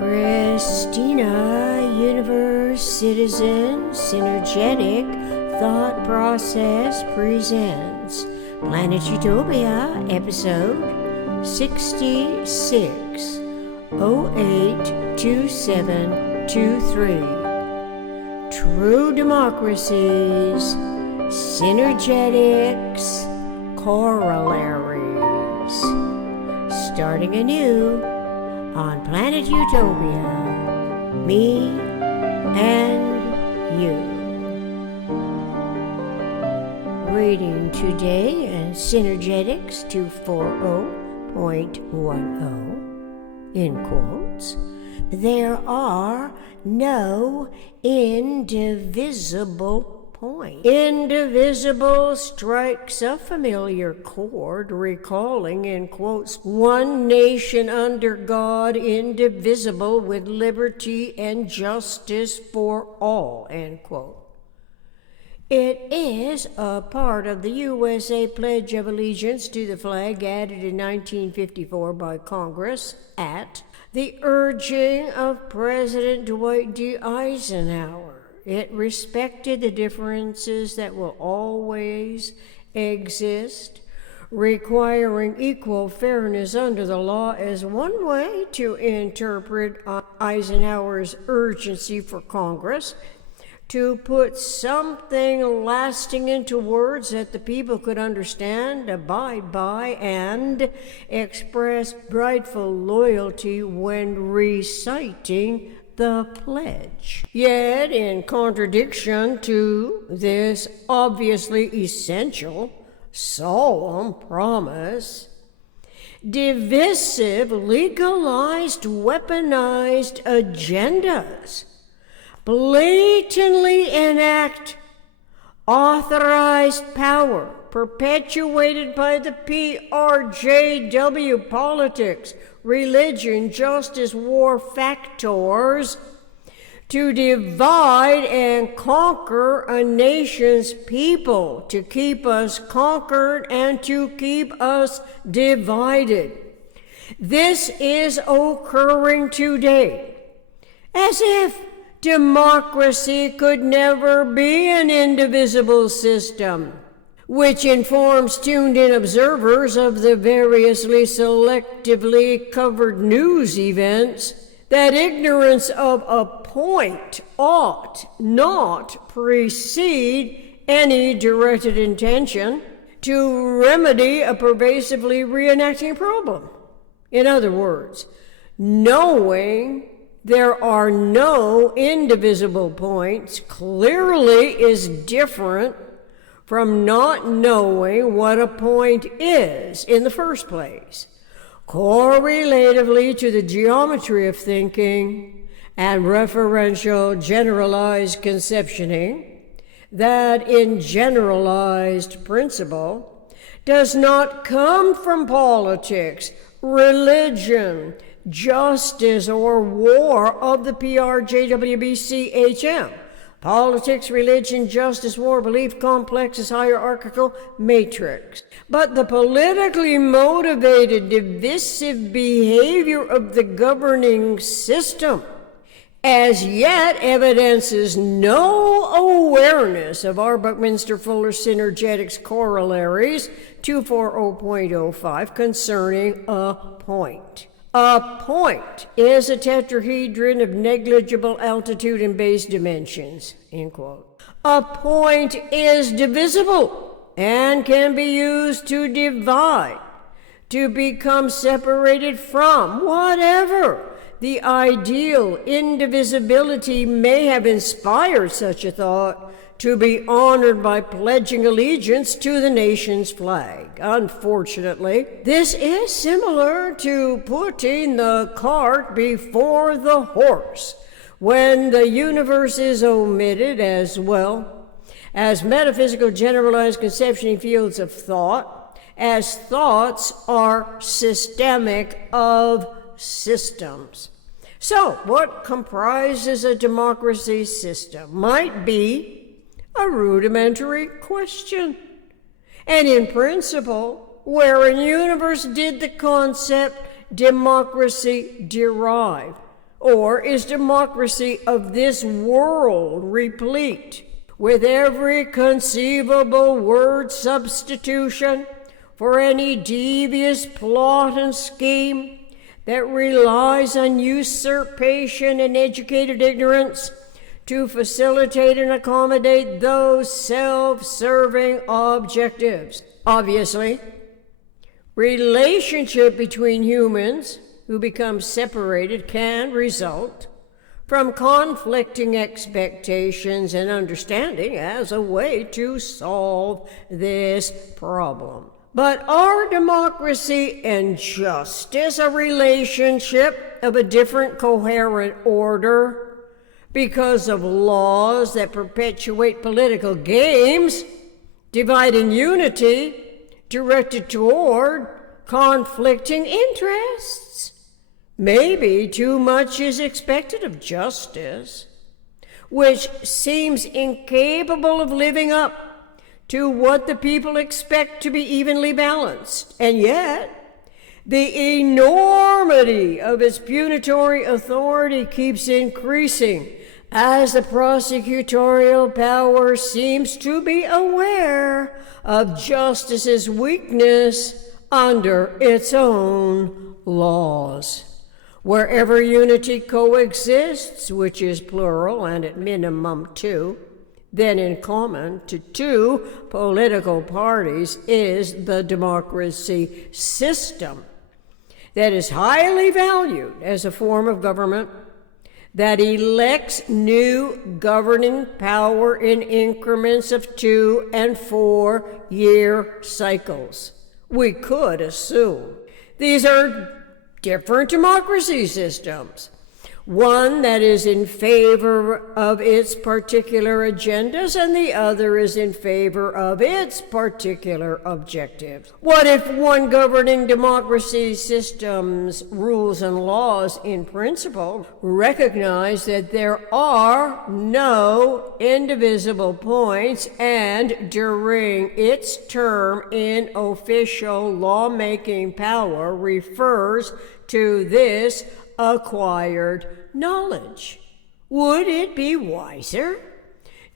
Christina, Universe Citizen, Synergetic Thought Process presents Planet Utopia, episode 66082723. True Democracies, Synergetics, Corollaries. Starting anew on Planet Utopia, me and you. Reading today in Synergetics 240.10, in quotes, there are no indivisible points. Indivisible strikes a familiar chord, recalling, in quotes, one nation under God, indivisible, with liberty and justice for all, end quote. It is a part of the USA Pledge of Allegiance to the flag added in 1954 by Congress at the urging of President Dwight D. Eisenhower. It respected the differences that will always exist, requiring equal fairness under the law as one way to interpret Eisenhower's urgency for Congress to put something lasting into words that the people could understand, abide by, and express prideful loyalty when reciting the pledge. Yet, in contradiction to this obviously essential, solemn promise, divisive, legalized, weaponized agendas blatantly enact authorized power perpetuated by the PRJW politics, religion, justice, war factors to divide and conquer a nation's people, to keep us conquered and to keep us divided. This is occurring today, as if democracy could never be an indivisible system, which informs tuned-in observers of the variously selectively covered news events that ignorance of a point ought not precede any directed intention to remedy a pervasively reenacting problem. In other words, knowing there are no indivisible points clearly is different from not knowing what a point is in the first place, correlatively to the geometry of thinking and referential generalized conceptioning, that in generalized principle does not come from politics, religion, justice, or war of the PRJWBCHM. Politics, religion, justice, war, belief complexes, hierarchical matrix. But the politically motivated divisive behavior of the governing system as yet evidences no awareness of our Buckminster Fuller Synergetics Corollaries 240.05 concerning a point. A point is a tetrahedron of negligible altitude and base dimensions, end quote. A point is divisible and can be used to divide, to become separated from whatever the ideal indivisibility may have inspired such a thought, to be honored by pledging allegiance to the nation's flag. Unfortunately, this is similar to putting the cart before the horse, when the universe is omitted, as well as metaphysical generalized conception fields of thought, as thoughts are systemic of systems. So, what comprises a democracy system might be a rudimentary question. And in principle, where in universe did the concept democracy derive? Or is democracy of this world replete with every conceivable word substitution for any devious plot and scheme that relies on usurpation and educated ignorance to facilitate and accommodate those self-serving objectives? Obviously, relationship between humans who become separated can result from conflicting expectations and understanding as a way to solve this problem. But are democracy and justice a relationship of a different coherent order because of laws that perpetuate political games, dividing unity directed toward conflicting interests? Maybe too much is expected of justice, which seems incapable of living up to what the people expect to be evenly balanced. And yet, the enormity of its punitory authority keeps increasing as the prosecutorial power seems to be aware of justice's weakness under its own laws. Wherever unity coexists, which is plural and at minimum two, then in common to two political parties is the democracy system that is highly valued as a form of government that elects new governing power in increments of 2 and 4 year cycles. We could assume these are different democracy systems. One that is in favor of its particular agendas and the other is in favor of its particular objectives. What if one governing democracy system's rules and laws in principle recognize that there are no indivisible points and during its term in official lawmaking power refers to this acquired knowledge? Would it be wiser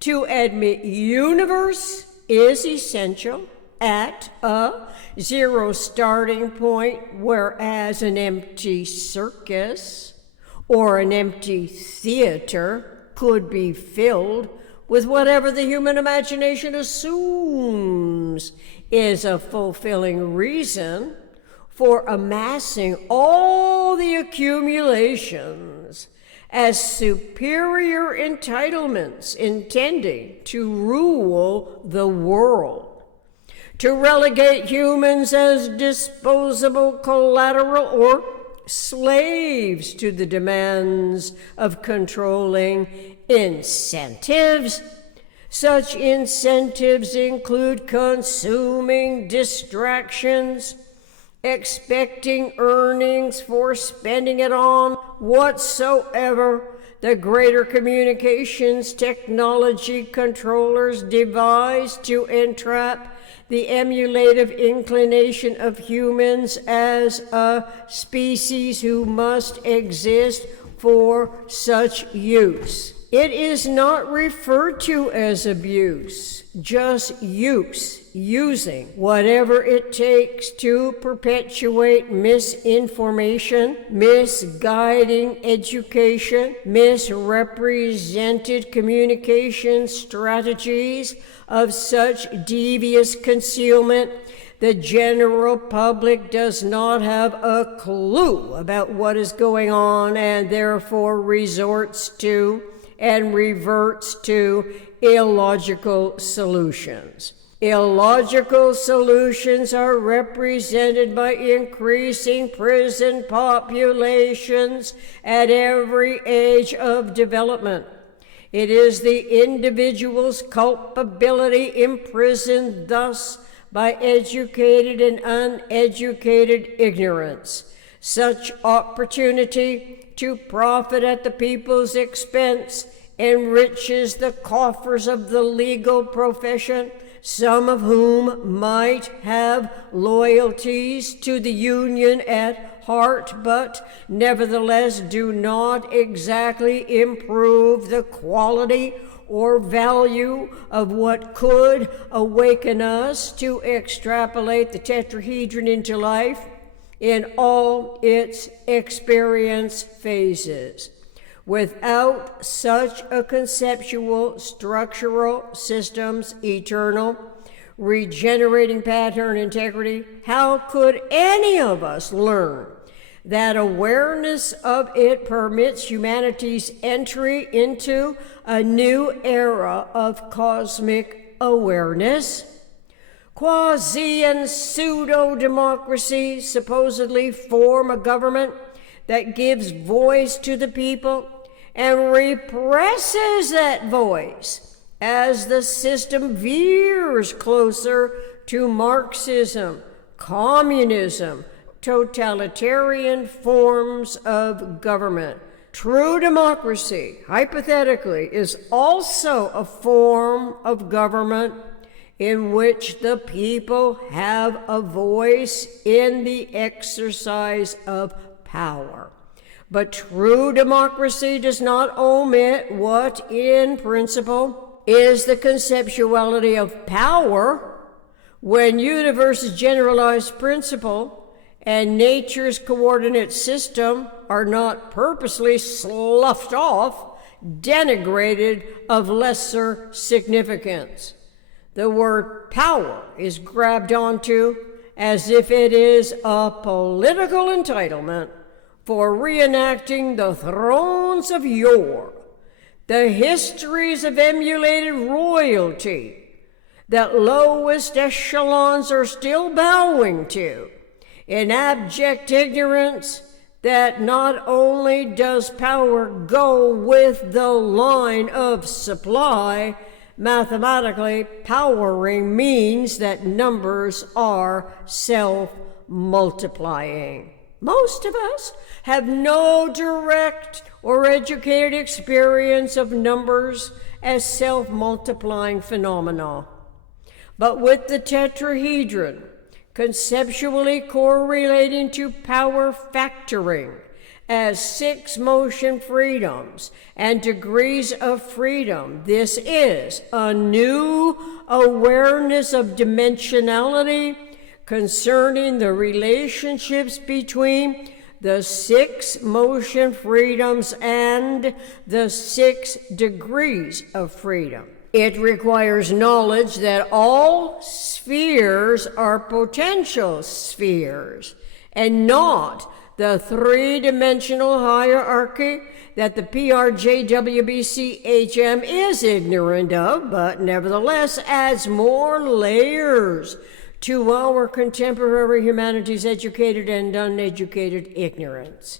to admit universe is essential at a zero starting point, whereas an empty circus or an empty theater could be filled with whatever the human imagination assumes is a fulfilling reason for amassing all the accumulations as superior entitlements intending to rule the world, to relegate humans as disposable collateral or slaves to the demands of controlling incentives? Such incentives include consuming distractions, expecting earnings for spending it on whatsoever the greater communications technology controllers devise to entrap the emulative inclination of humans as a species who must exist for such use. It is not referred to as abuse, just use, using whatever it takes to perpetuate misinformation, misguiding education, misrepresented communication strategies of such devious concealment. The general public does not have a clue about what is going on and therefore resorts to and reverts to illogical solutions. Illogical solutions are represented by increasing prison populations at every age of development. It is the individual's culpability imprisoned thus by educated and uneducated ignorance. Such opportunity to profit at the people's expense enriches the coffers of the legal profession, some of whom might have loyalties to the Union at heart, but nevertheless do not exactly improve the quality or value of what could awaken us to extrapolate the tetrahedron into life in all its experience phases. Without such a conceptual, structural systems, eternal, regenerating pattern integrity, how could any of us learn that awareness of it permits humanity's entry into a new era of cosmic awareness? Quasi and pseudo-democracies supposedly form a government that gives voice to the people and represses that voice as the system veers closer to Marxism, communism, totalitarian forms of government. True democracy, hypothetically, is also a form of government in which the people have a voice in the exercise of power. But true democracy does not omit what, in principle, is the conceptuality of power when universe's generalized principle and nature's coordinate system are not purposely sloughed off, denigrated of lesser significance. The word power is grabbed onto as if it is a political entitlement for reenacting the thrones of yore, the histories of emulated royalty that lowest echelons are still bowing to, in abject ignorance that not only does power go with the line of supply, mathematically, powering means that numbers are self-multiplying. Most of us have no direct or educated experience of numbers as self-multiplying phenomena. But with the tetrahedron conceptually correlating to power factoring as 6 motion freedoms and degrees of freedom, this is a new awareness of dimensionality concerning the relationships between the 6 motion freedoms and the 6 degrees of freedom. It requires knowledge that all spheres are potential spheres and not the 3-dimensional hierarchy that the PRJWBCHM is ignorant of, but nevertheless adds more layers to our contemporary humanities' educated and uneducated ignorance.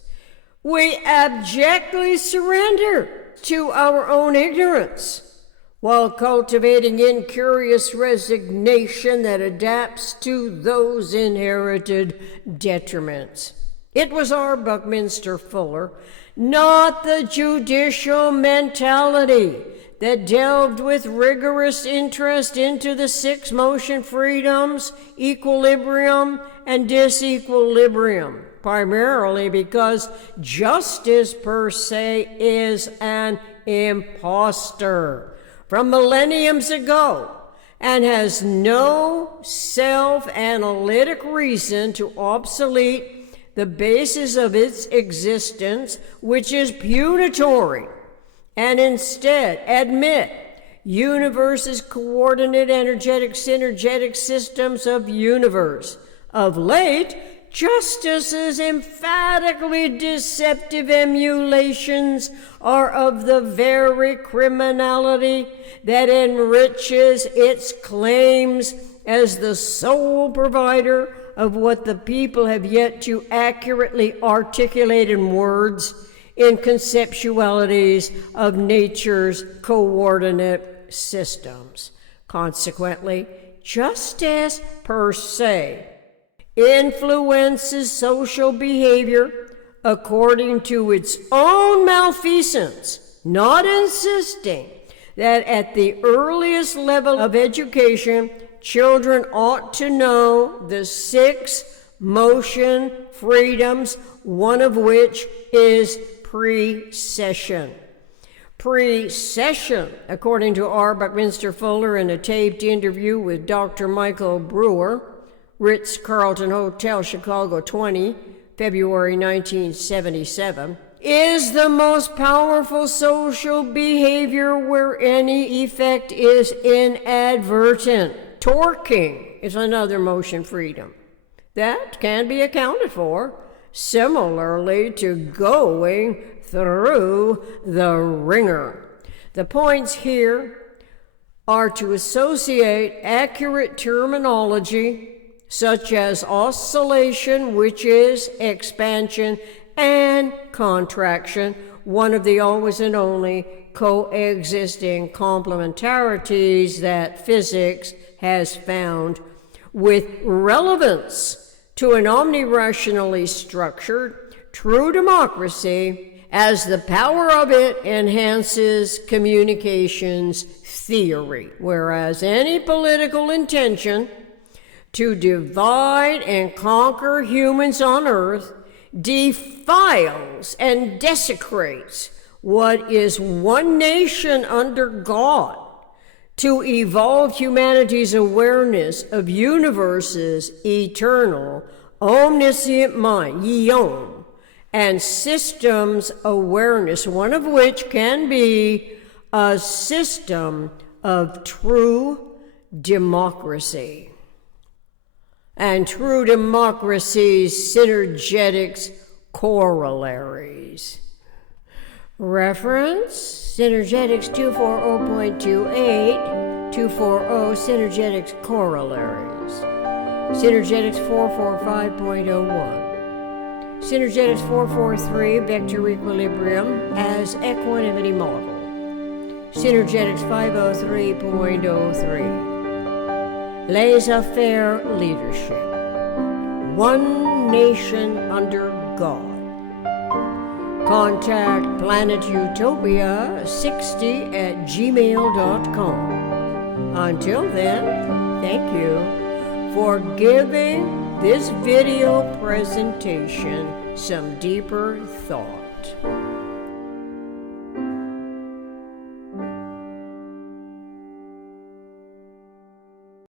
We abjectly surrender to our own ignorance while cultivating incurious resignation that adapts to those inherited detriments. It was our Buckminster Fuller, not the judicial mentality, that delved with rigorous interest into the 6 motion freedoms, equilibrium, and disequilibrium, primarily because justice per se is an imposter from millenniums ago and has no self-analytic reason to obsolete the basis of its existence, which is punitory, and instead admit universe's coordinate energetic synergetic systems of universe. Of late, justice's emphatically deceptive emulations are of the very criminality that enriches its claims as the sole provider of what the people have yet to accurately articulate in words, in conceptualities of nature's coordinate systems. Consequently, justice per se influences social behavior according to its own malfeasance, not insisting that at the earliest level of education, children ought to know the 6 motion freedoms, one of which is precession. Precession, according to R. Buckminster Fuller in a taped interview with Dr. Michael Brewer, Ritz-Carlton Hotel, Chicago 20, February 1977, is the most powerful social behavior where any effect is inadvertent. Torquing is another motion freedom that can be accounted for, similarly to going through the ringer. The points here are to associate accurate terminology such as oscillation, which is expansion, and contraction, one of the always and only coexisting complementarities that physics has found, with relevance to an omnirationally structured, true democracy, as the power of it enhances communications theory, whereas any political intention to divide and conquer humans on earth defiles and desecrates what is one nation under God, to evolve humanity's awareness of universe's eternal, omniscient mind, Yom, and systems awareness, one of which can be a system of true democracy. And true democracy's synergetics corollaries. Reference Synergetics 240.28, 240 Synergetics Corollaries. Synergetics 445.01. Synergetics 443 Vector Equilibrium as Equanimity Model. Synergetics 503.03. Laissez-faire leadership. One nation under God. Contact planetutopia60@gmail.com. Until then, thank you for giving this video presentation some deeper thought.